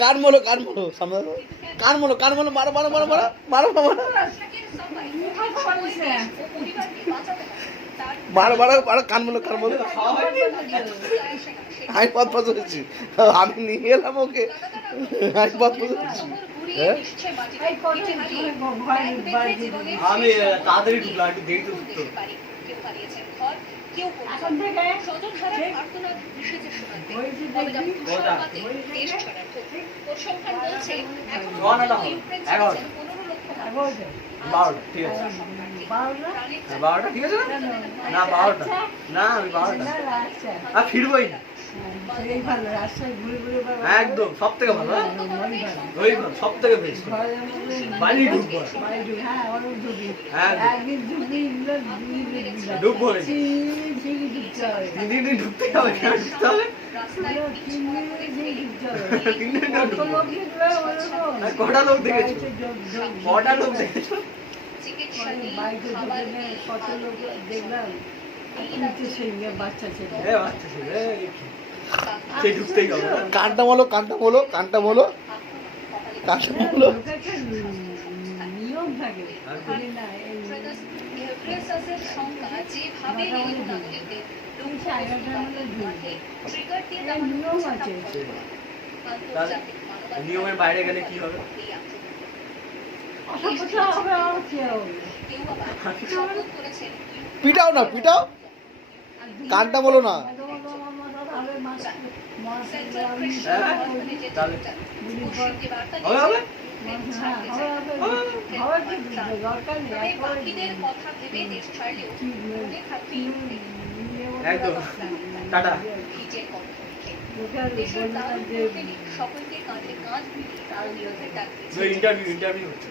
কান মোলো সামনে কান মোলো মারো কান মোলো আমি পথ পৌঁছেছি, আমি নিয়ে এলাম ওকে, আমি পথ পৌঁছেছি। আমি তাড়াতাড়ি ঢুকলাম, একটু দেরি তো ঢুকতো। বারোটা ঠিক আছে না? 12টা না, আমি 12টা আর ফিরবোই না একদম। সব থেকে ভালো, সব থেকে বেস্ট বাড়ি ঢুকবো, ঢুকবো 3 দিন ঢুকতে হবে, ঢুকতে হবে। কটা লোক দেখেছো? কানটা বলো নিয়ম থাকে নিয়মের বাইরে গেলে কি হবে? পিটাও, কানটা বলো না। একদম টাটা। ইন্টারভিউ হচ্ছে।